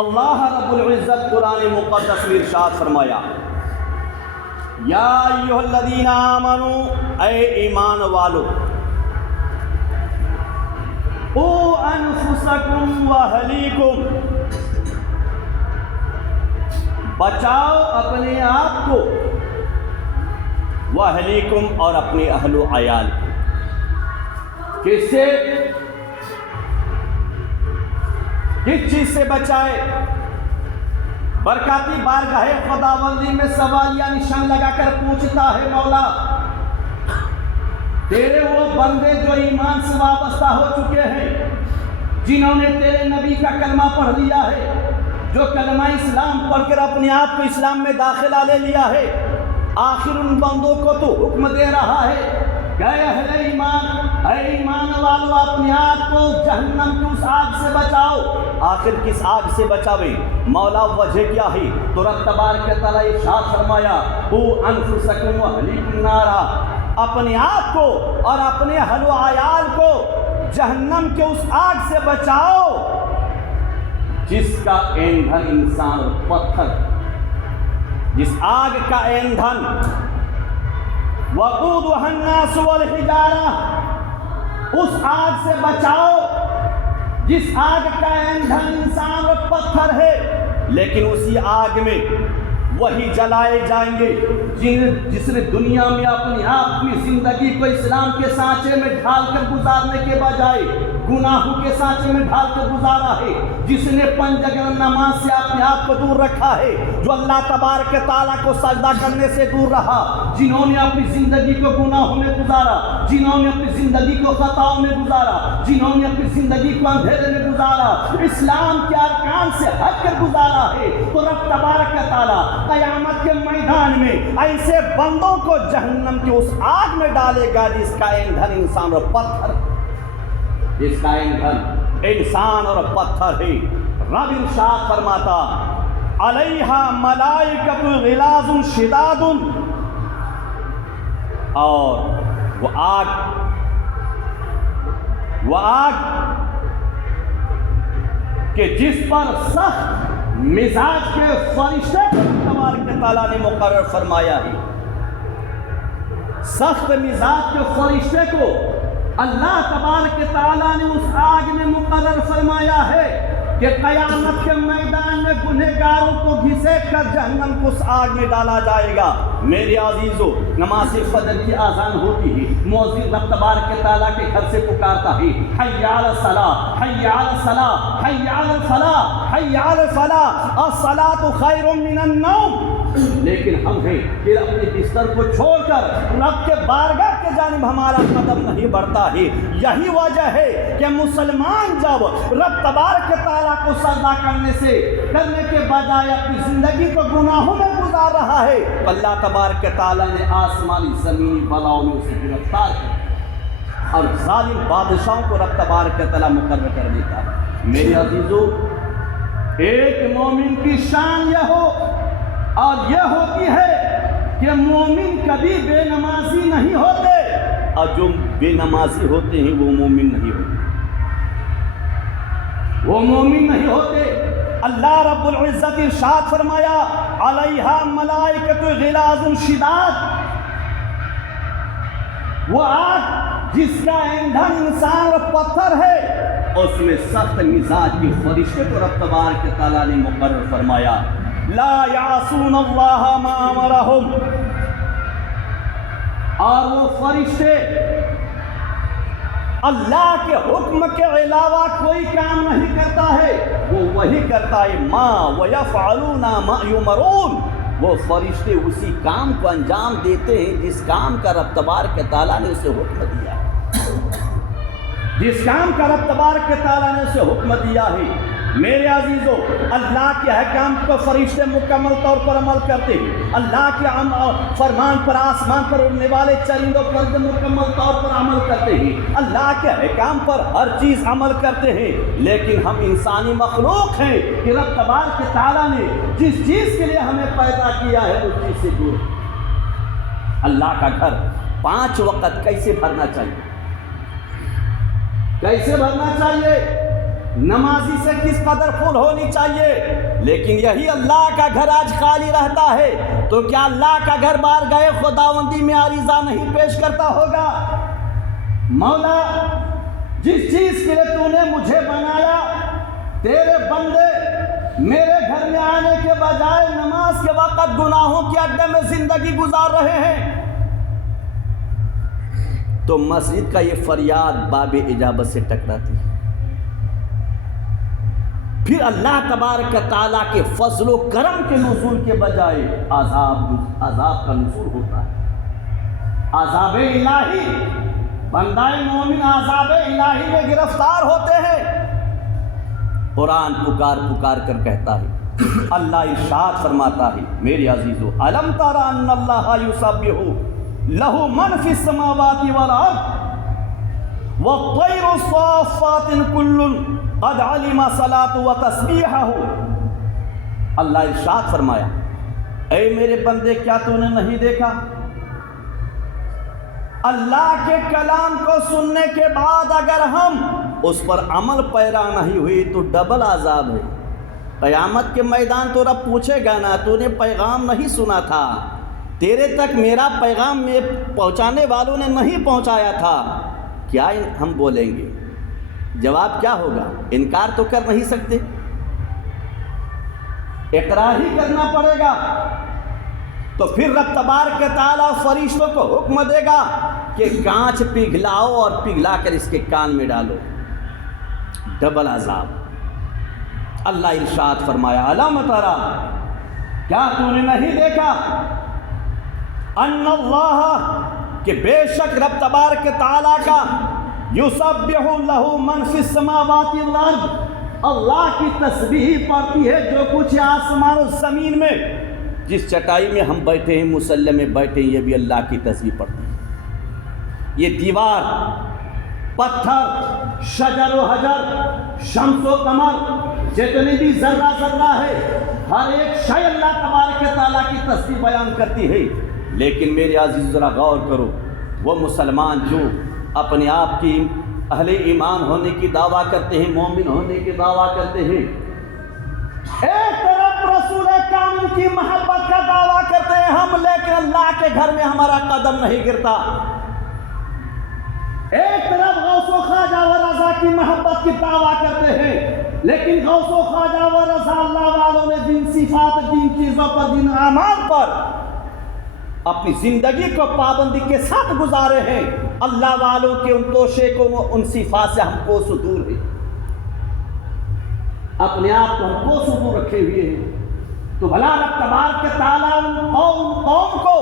اللہ رب العزت قرآن مقدس میں ارشاد فرمایا، یا ایھا الذین آمنوا، اے ایمان والو، قوا انفسکم واہلیکم، بچاؤ اپنے آپ کو، واہلیکم اور اپنے اہل و عیال کو۔ کس سے؟ کس چیز سے بچائے؟ برکاتی بارگاہ خداوندی میں سوالیہ نشان لگا کر پوچھتا ہے، مولا تیرے وہ بندے جو ایمان سے وابستہ ہو چکے ہیں، جنہوں نے تیرے نبی کا کلمہ پڑھ لیا ہے، جو کلمہ اسلام پڑھ کر اپنے آپ کو اسلام میں داخلہ لے لیا ہے، آخر ان بندوں کو تو حکم دے رہا ہے کہ اے اہل ایمان، اے ایمان والو، اپنے آپ کو جہنم کی اس آگ سے بچاؤ۔ آخر کس آگ سے بچاوے؟ مولا وجہ کیا ہے؟ تو رب تبارک و تعالیٰ ارشاد فرمایا، قوا انفسکم واہلیکم نارا، اپنے آپ کو اور اپنے اہل و عیال کو جہنم کے اس آگ سے بچاؤ جس کا ایندھن انسان اور پتھر، جس آگ کا ایندھن وقودها الناس والحجارہ، اس آگ سے بچاؤ جس آگ کا ایندھن انسان اور پتھر ہے، لیکن اسی آگ میں وہی جلائے جائیں گے جس نے دنیا میں اپنی اپنی زندگی کو اسلام کے سانچے میں ڈھال کر گزارنے کے بجائے گناہوں کے سانچے میں ڈھال کر گزارا ہے، جس نے 5 جگہ نماز سے اپنے آپ کو دور رکھا ہے، جو اللہ تبارک تعالیٰ کو سجدہ کرنے سے دور رہا، جنہوں نے اپنی زندگی کو گناہوں میں گزارا، جنہوں نے اپنی زندگی کو خطاؤں میں گزارا، جنہوں نے اپنی زندگی کو اندھیرے میں گزارا، اسلام کے ارکان سے ہٹ کر گزارا ہے، تو رب تبارک تعالیٰ قیامت کے میدان میں ایسے بندوں کو جہنم کی اس آگ میں ڈالے گا جس کا ایندھن انسان اور پتھر، جس کا ایندھن انسان اور پتھر ہے۔ رب ارشاد فرماتا، علیہا ملائکۃ غلاظ شداد، اور وہ آگ کہ جس پر سخت مزاج کے فرشتے کو تبارک تعالیٰ نے مقرر فرمایا ہے، سخت مزاج کے فرشتے کو اللہ تبارک تعالیٰ نے اس آگ میں مقرر فرمایا ہے کہ قیامت کے میدان میں گنہگاروں کو گھسیٹ کر جہنم کو اس آگ میں ڈالا جائے گا۔ میرے عزیزو، نماز فجر کی اذان ہوتی ہے، مؤذن رب تبارک تعالیٰ کے گھر سے پکارتا ہے، حی علی الصلاۃ، حی علی الصلاۃ، حی علی الفلاح، حی علی الفلاح، الصلاۃ خیر من النوم۔ لیکن ہم ہیں کہ اپنے بستر کو چھوڑ کر رب کے بارگاہ کی جانب ہمارا قدم نہیں بڑھتا ہے۔ یہی وجہ ہے کہ مسلمان جب رب تبارک تعالیٰ کو سجدہ کرنے کے بجائے اپنی زندگی کو گناہوں میں گزار رہا ہے، اللہ تبارک تعالیٰ نے آسمانی زمینی بلاؤں میں اسے گرفتار کیا اور ظالم بادشاہوں کو رب تبارک تعالیٰ مقرر کر دیتا ہے۔ میرے عزیزو، ایک مومن کی شان یہ ہو اور یہ ہوتی ہے کہ مومن کبھی بے نمازی نہیں ہوتے، اور جو بے نمازی ہوتے ہیں وہ مومن نہیں ہوتے، وہ مومن نہیں ہوتے۔ اللہ رب العزت ارشاد فرمایا، علیہا ملائکۃ غلاظ شداد، وہ آگ جس کا ایندھن انسان اور پتھر ہے، اس میں سخت مزاج کے فرشتے کو رب تبارک تعالیٰ نے مقرر فرمایا، لا یعصون اللہ ما امرہم، اور وہ فرشتے اللہ کے حکم کے علاوہ کوئی کام نہیں کرتا ہے، وہ وہی کرتا ہے، ما ویفعلون ما یؤمرون، وہ فرشتے اسی کام کو انجام دیتے ہیں جس کام کا رب تبارک تعالیٰ نے اسے حکم دیا ہے، جس کام کا رب تبارک تعالیٰ نے اسے حکم دیا ہے۔ میرے عزیزو، اللہ کے احکام کو فرشتے مکمل طور پر عمل کرتے ہیں، اللہ کے فرمان پر آسمان پر اڑنے والے چرندوں پر مکمل طور پر عمل کرتے ہیں، اللہ کے احکام پر ہر چیز عمل کرتے ہیں، لیکن ہم انسانی مخلوق ہیں کہ رب تبارک تعالیٰ نے جس چیز کے لیے ہمیں پیدا کیا ہے اس چیز سے دور۔ اللہ کا گھر 5 وقت کیسے بھرنا چاہیے؟ کیسے بھرنا چاہیے؟ نمازی سے کس قدر فل ہونی چاہیے، لیکن یہی اللہ کا گھر آج خالی رہتا ہے، تو کیا اللہ کا گھر بار گئے خداوندی میں عریضہ نہیں پیش کرتا ہوگا؟ مولا جس چیز کے لیے تو نے مجھے بنایا، تیرے بندے میرے گھر میں آنے کے بجائے نماز کے وقت گناہوں کے اڈے میں زندگی گزار رہے ہیں، تو مسجد کا یہ فریاد باب اجابت سے ٹکراتی ہے۔ پھر اللہ تبارک تعالیٰ کے فضل و کرم کے نزول کے بجائے عذاب کا نزول ہوتا ہے، عذاب الہی، بندہ مومن عذاب الہی میں گرفتار ہوتے ہیں۔ قرآن پکار پکار کر کہتا ہے، اللہ ارشاد فرماتا ہے، میرے عزیزو، الم تر ان اللہ یسبح لہ من فی السماوات والارض والطیر صافات کل قد علم صلاۃ و تسبیحہ۔ اللہ ارشاد فرمایا، اے میرے بندے، کیا تو نے نہیں دیکھا اللہ کے کلام کو سننے کے بعد اگر ہم اس پر عمل پیرا نہیں ہوئی تو ڈبل عذاب ہے۔ قیامت کے میدان تو رب پوچھے گا نا، تو نے پیغام نہیں سنا تھا، تیرے تک میرا پیغام میں پہنچانے والوں نے نہیں پہنچایا تھا، کیا ہم بولیں گے؟ جواب کیا ہوگا؟ انکار تو کر نہیں سکتے، اقرار ہی کرنا پڑے گا۔ تو پھر رب تبارک تعالیٰ فرشتوں کو حکم دے گا کہ کانچ پگھلاؤ اور پگھلا کر اس کے کان میں ڈالو، ڈبل عذاب۔ اللہ ارشاد فرمایا، الم ترى، کیا تو نے نہیں دیکھا ان اللہ، کہ بے شک رب تبارک تعالیٰ کا یسبح لہ من فی السماوات والارض، اللہ کی تسبیح پڑھتی ہے جو کچھ آسمان و زمین میں۔ جس چٹائی میں ہم بیٹھے ہیں، مصلی میں بیٹھے ہیں، یہ بھی اللہ کی تسبیح پڑھتی ہے۔ یہ دیوار، پتھر، شجر و حجر، شمس و قمر، جتنی بھی ذرہ ذرہ ہے، ہر ایک شے اللہ تبارک تعالیٰ کی تسبیح بیان کرتی ہے۔ لیکن میرے عزیز ذرا غور کرو، وہ مسلمان جو اپنے آپ کی اہل ایمان ہونے کی دعویٰ کرتے ہیں، مومن ہونے کی دعویٰ کرتے ہیں، ایک طرف رسول کامل کی محبت کا دعویٰ کرتے ہیں ہم، لیکن اللہ کے گھر میں ہمارا قدم نہیں گرتا۔ ایک طرف غوث و خواجہ و رضا کی محبت کی دعویٰ کرتے ہیں، لیکن غوث و خواجہ و رضا اللہ والوں نے جن صفات، جن چیزوں پر، جن اعمال پر اپنی زندگی کو پابندی کے ساتھ گزارے ہیں، اللہ والوں کے ان توشے کو، ان صفات سے ہم کو دور ہیں، اپنے آپ کو ہم کو دور رکھے ہوئے ہیں۔ تو بھلا رب تبارک تعالیٰ ان قوم کو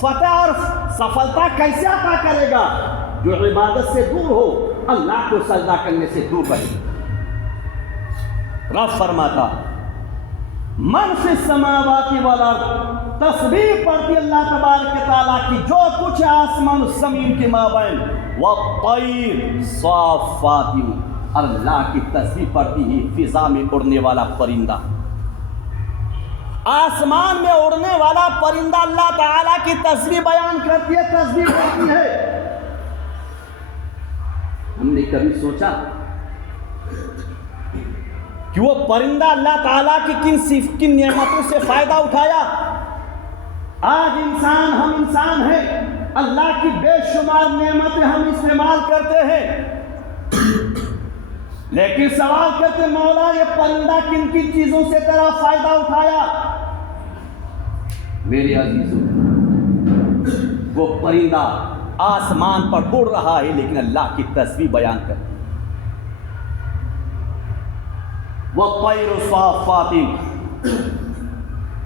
فتح اور سفلتا کیسے عطا کرے گا جو عبادت سے دور ہو، اللہ کو سجدہ کرنے سے دور رہے۔ رب فرماتا، من فی السماوات والارض، تسبیح پڑھتی اللہ تبارک تعالیٰ کی جو کچھ آسمان و زمین کے مابین، والطیر صافات، اور اللہ کی تسبیح پڑھتی ہی فضا میں اڑنے والا پرندہ، آسمان میں اڑنے والا پرندہ اللہ تعالیٰ کی تسبیح بیان کرتی ہے، تسبیح پڑھتی ہے۔ ہم نے کبھی سوچا کہ وہ پرندہ اللہ تعالیٰ کی کن نعمتوں سے فائدہ اٹھایا؟ آج انسان، ہم انسان ہیں، اللہ کی بے شمار نعمتیں ہم استعمال کرتے ہیں، لیکن سوال کرتے مولا یہ پرندہ کن کن چیزوں سے تیرا فائدہ اٹھایا؟ میرے عزیزوں، وہ پرندہ آسمان پر اڑ رہا ہے لیکن اللہ کی تسبیح بیان کرتا ہے۔ وَالطَّيْرُ صَافَّاتٍ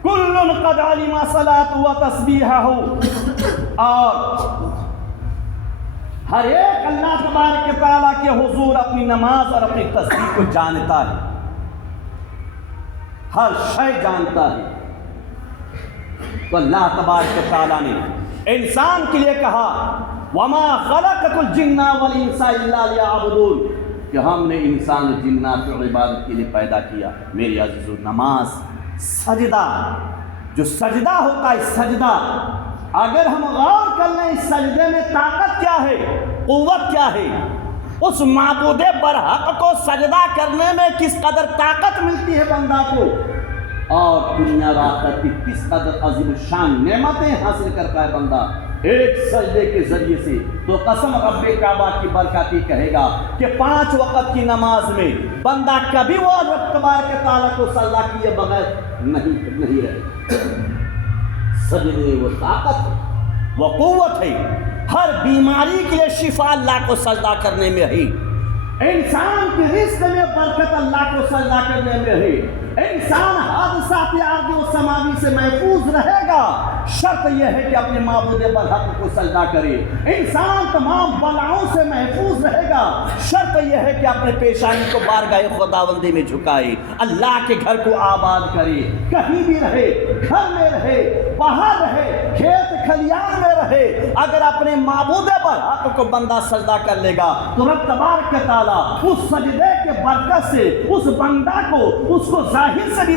كُلٌّ قَدْ عَلِمَ صَلَاتَهُ وَتَسْبِيحَهُ، اور ہر ایک اللہ تبارک تعالیٰ کے حضور اپنی نماز اور اپنی تسبیح کو جانتا ہے، ہر شے جانتا ہے۔ تو اللہ تبارک تعالیٰ نے انسان کے لیے کہا، وَمَا خَلَقْتُ الْجِنَّ وَالْإِنسَ إِلَّا لِيَعْبُدُونِ، کہ ہم نے انسان و جنات کو عبادت کے لیے پیدا کیا۔ میری عزیزو، نماز، سجدہ، جو سجدہ ہوتا ہے، سجدہ اگر ہم غور کر لیں اس سجدے میں طاقت کیا ہے، قوت کیا ہے، اس معبود برحق کو سجدہ کرنے میں کس قدر طاقت ملتی ہے بندہ کو، اور دنیا اور آخرت کی کس قدر عظیم شان نعمتیں حاصل کرتا ہے بندہ ایک سجدے کے ذریعے سے۔ تو قسم رب کعبہ کی برکاتی کہے گا کہ 5 وقت کی نماز میں بندہ کبھی وہ رب تبارک تعالیٰ کو سجدہ کیے بغیر نہیں رہے۔ سجدے وہ طاقت ہے، وہ قوت ہے، ہر بیماری کے لیے شفا اللہ کو سجدہ کرنے میں ہے، انسان کے رزق میں برکت اللہ کو سجدہ کرنے میں ہے، انسان حادثات ارضی و سماوی سے محفوظ رہے گا، شرط یہ ہے کہ اپنے معبود برحق کو سجدہ کرے، انسان تمام بلاؤں سے محفوظ رہے گا، شرط یہ ہے کہ اپنے پیشانی کو بارگاہ خداوندی میں جھکائے، اللہ کے گھر کو آباد کرے، کہیں بھی رہے، گھر میں رہے، باہر رہے، کھیت کھلیان میں رہے، اگر اپنے معبود برحق کو بندہ سجدہ کر لے گا تو رب تبارک تعالیٰ اس سجدے کے برکت سے اس بندہ کو، اس کو ظاہر سے بھی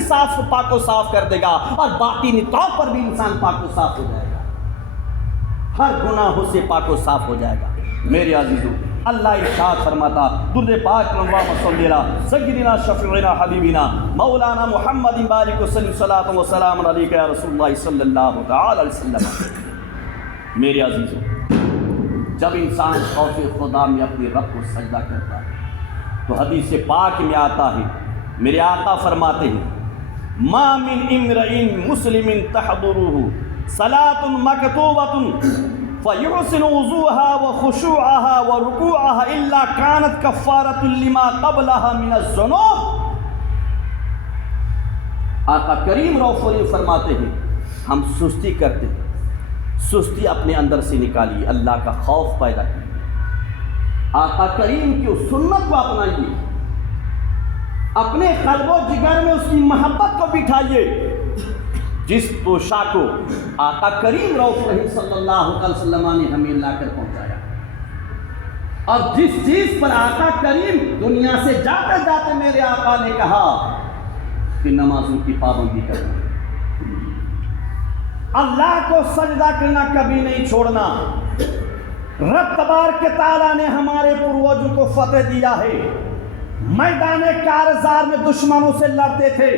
پاک و صاف کر دے گا، اور باطنی طور پر بھی انسان پاک و صاف ہو جائے گا، ہر گناہوں سے پاک و صاف ہو جائے گا۔ میرے عزیزو، اللہ ارشاد فرماتا درود پاک اللہم صلی علی سیدنا شفیعنا حبیبنا مولانا محمد بارک وسلم صلاۃ و سلام علیک یا رسول اللہ صلی اللہ تعالی علیہ وسلم۔ میرے عزیزو، جب انسان خوف خدا میں اپنے رب کو سجدہ کرتا ہے تو حدیث پاک میں آتا ہے، میرے آقا فرماتے ہیں ما من امرئ مسلم تحضرہ صلاۃ مکتوبۃ فیحسن وضوءها وخشوعها ورکوعها الا كانت کفارۃ لما قبلها من الذنوب۔ آقا کریم رؤوف رحیم فرماتے ہیں ہم سستی کرتے ہیں، سستی اپنے اندر سے نکالیے، اللہ کا خوف پیدا کیجیے، آقا کریم کی اس سنت کو اپنائیے، اپنے قلب و جگر میں اس کی محبت کو بٹھائیے، جس توشہ کو آقا کریم رؤوف رحیم صلی اللہ علیہ وسلم نے ہمیں لا کر پہنچایا، اور جس چیز پر آقا کریم دنیا سے جاتے جاتے میرے آقا نے کہا کہ نمازوں کی پابندی کرنا، اللہ کو سجدہ کرنا کبھی نہیں چھوڑنا۔ رب تبارک تعالیٰ نے ہمارے پروجوں کو فتح دیا ہے، میدان کارزار میں دشمنوں سے لڑتے تھے،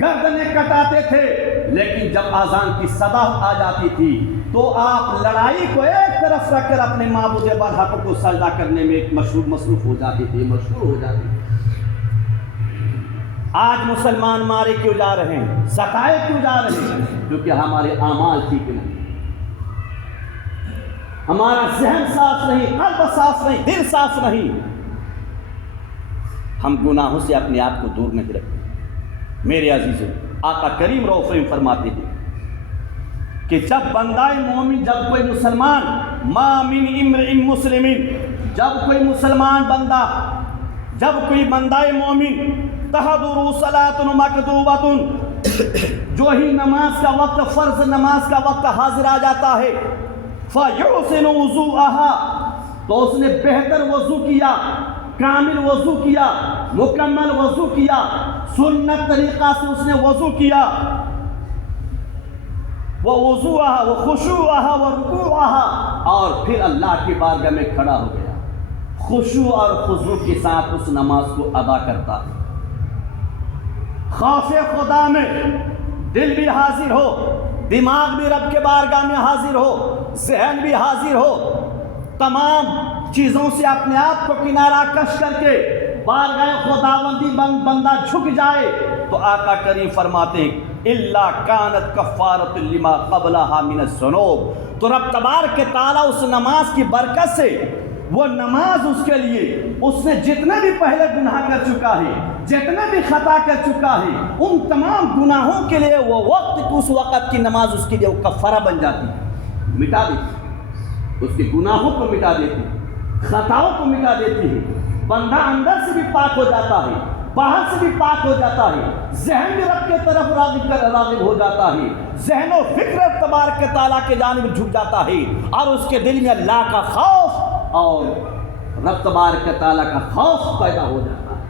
گردنیں کٹاتے تھے، لیکن جب اذان کی صدا آ جاتی تھی تو آپ لڑائی کو ایک طرف رکھ کر اپنے معبود برحق کو سجدہ کرنے میں مصروف ہو جاتے تھے، مشغول ہو جاتے تھے۔ آج مسلمان مارے کیوں جا رہے ہیں، ستائے کیوں جا رہے ہیں؟ کیونکہ ہمارے اعمال ٹھیک نہیں، ہمارا ذہن صاف نہیں، قلب صاف نہیں، دل صاف نہیں، ہم گناہوں سے اپنے آپ کو دور نہیں رکھتے۔ میرے عزیزوں، آقا کریم رؤوف رحیم فرماتے ہیں کہ جب بندہ مومن، جب کوئی مسلمان، ما من امرئ مسلم، جب کوئی مسلمان بندہ، جب کوئی بندہ مومن تحضر صلاۃ مکتوبۃ، جو ہی نماز کا وقت، فرض نماز کا وقت حاضر آ جاتا ہے، فیحسن وضوءها، تو اس نے بہتر وضو کیا، کامل وضو کیا، مکمل وضو کیا، سنت طریقہ سے اس نے وضو کیا، وضوءها وخشوعها ورکوعها، اور پھر اللہ کی بارگاہ میں کھڑا ہو گیا، خشوع اور خضوع کے ساتھ اس نماز کو ادا کرتا ہے، خوف خدا میں دل بھی حاضر ہو، دماغ بھی رب کے بارگاہ میں حاضر ہو، ذہن بھی حاضر ہو، تمام چیزوں سے اپنے آپ کو کنارہ کش کر کے بارگاہ خداوندی بندہ جھک جائے تو آقا کریم فرماتے ہیں الا کانت کفارۃ لما قبلها من الذنوب، تو رب تبارک تعالیٰ اس نماز کی برکت سے، وہ نماز اس کے لیے، اس نے جتنے بھی پہلے گناہ کر چکا ہے، جتنے بھی خطا کر چکا ہے، ان تمام گناہوں کے لیے وہ وقت، اس وقت کی نماز اس کے لیے وہ کفارہ بن جاتی ہے، مٹا دیتی، اس کے گناہوں کو مٹا دیتی، خطاؤں کو مٹا دیتی ہے، بندہ اندر سے بھی پاک ہو جاتا ہے، باہر سے بھی پاک ہو جاتا ہے، ذہن بھی رب کے طرف راغب ہو جاتا ہے، ذہن و فکر تبارک تعالیٰ کے جانب جھک جاتا ہے، اور اس کے دل میں اللہ کا خوف اور رب تبارک تعالیٰ کا خوف پیدا ہو جاتا ہے،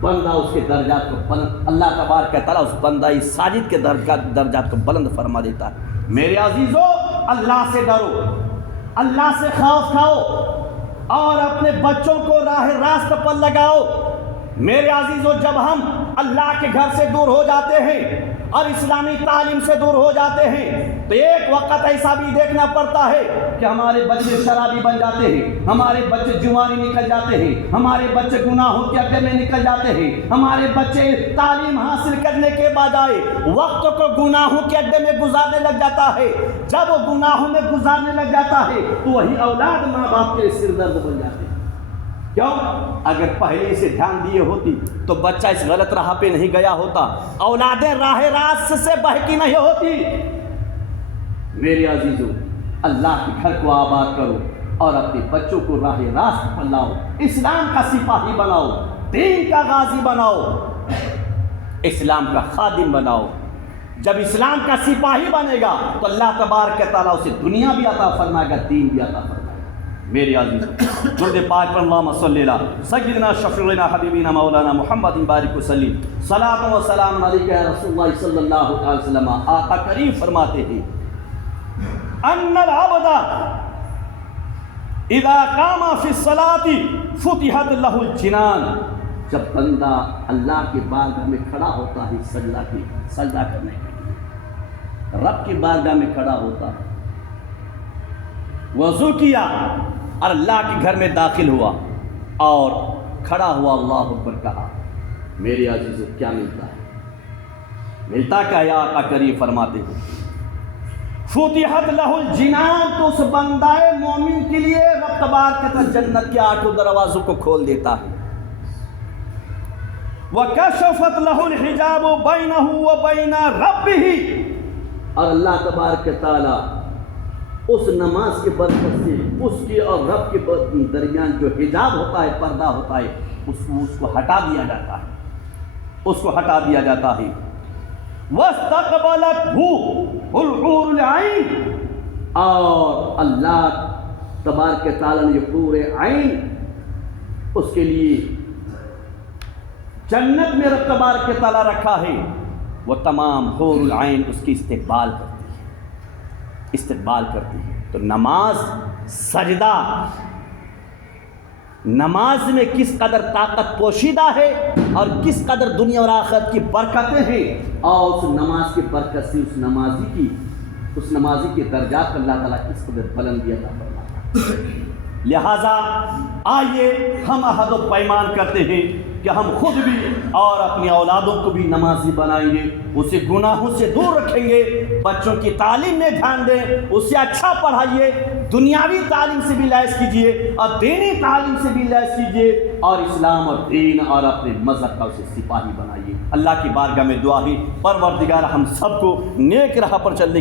بندہ اس کے درجات کو بلند، اللہ تبارک تعالیٰ اس بندہ ساجد کے درجات کو بلند فرما دیتا ہے۔ میرے عزیزو، اللہ سے ڈرو، اللہ سے خوف کھاؤ، اور اپنے بچوں کو راہ راست پر لگاؤ۔ میرے عزیزو، جب ہم اللہ کے گھر سے دور ہو جاتے ہیں اور اسلامی تعلیم سے دور ہو جاتے ہیں تو ایک وقت ایسا بھی دیکھنا پڑتا ہے کہ ہمارے بچے شرابی بن جاتے ہیں، ہمارے بچے جوانی نکل جاتے ہیں، ہمارے بچے گناہوں کے اڈے میں نکل جاتے ہیں، ہمارے بچے تعلیم حاصل کرنے کے بجائے وقت کو گناہوں کے اڈے میں گزارنے لگ جاتا ہے۔ جب وہ گناہوں میں گزارنے لگ جاتا ہے تو وہی اولاد ماں باپ کے سر درد بن جاتے ہیں۔ کیوں؟ اگر پہلے اسے دھیان دیے ہوتی تو بچہ اس غلط راہ پہ نہیں گیا ہوتا، اولادیں راہ راست سے بہکی نہیں ہوتی۔ میرے عزیزو، اللہ کے گھر کو آباد کرو اور اپنے بچوں کو راہ راست پر لاؤ، اسلام کا سپاہی بناؤ، دین کا غازی بناؤ، اسلام کا خادم بناؤ۔ جب اسلام کا سپاہی بنے گا تو اللہ تبارک تعالیٰ اسے دنیا بھی عطا فرمائے گا، دین بھی عطا فرمائے گا۔ میرے عزیز، درود پاک پر اللہم صلی علی سیدنا شفیعنا حبیبنا مولانا محمد بارک وسلم، صلاۃ و سلام علیک یا رسول اللہ صلی اللہ علیہ وسلم۔ آقا کریم فرماتے ہیں ان العبد اذا قام فی الصلاۃ فتحت لہ الجنان۔ جب بندہ اللہ کے بارگاہ میں کھڑا ہوتا ہے سجدہ کرنے کے لیے، رب کی بارگاہ میں کھڑا ہوتا ہے، وضو کیا اور اللہ کے گھر میں داخل ہوا اور کھڑا ہوا، اللہ اکبر کہا، میرے عزیزو کیا ملتا ہے؟ ملتا کیا ہے؟ آقا کریم فرماتے ہیں فتحت لہ الجنان، تو اس بندہ مومن کے لیے رب تبارک و تعالی جنت کے 8 دروازوں کو کھول دیتا ہے۔ وَكَشَفَتْ لَهُ الْحِجَابُ بَيْنَهُ وَبَيْنَ رَبِّهِ، اور اللہ تبارک و تعالی اس نماز کے برکت سے اس کے اور رب کے درمیان جو حجاب ہوتا ہے، پردہ ہوتا ہے، اس کو ہٹا دیا جاتا ہے، اس کو ہٹا دیا جاتا ہے۔ وَاسْتَقْبَلَتْهُ الْحُورُ الْعَيْنُ، اور اللہ تبارک تعالیٰ نے حور عین اس کے لیے جنت میں رب تبارک تعالیٰ رکھا ہے، وہ تمام حور العین اس کی استقبال کرتی ہے۔ تو نماز، سجدہ، نماز میں کس قدر طاقت پوشیدہ ہے اور کس قدر دنیا اور آخرت کی برکتیں ہیں، اور اس نماز کی برکت سے اس نمازی کے درجات پر اللہ تعالیٰ کس قدر بلندی عطا فرماتا ہے۔ لہٰذا آئیے ہم عہد و پیمان کرتے ہیں کہ ہم خود بھی اور اپنی اولادوں کو بھی نمازی بنائیں گے، اسے گناہوں سے دور رکھیں گے، بچوں کی تعلیم میں دھیان دیں، اسے اچھا پڑھائیے، دنیاوی تعلیم سے بھی لیس کیجیے اور دینی تعلیم سے بھی لیس کیجیے، اور اسلام اور دین اور اپنے مذہب کا اسے سپاہی بنائیے۔ اللہ کی بارگاہ میں دعا ہے، پروردگار ہم سب کو نیک راہ پر چلنے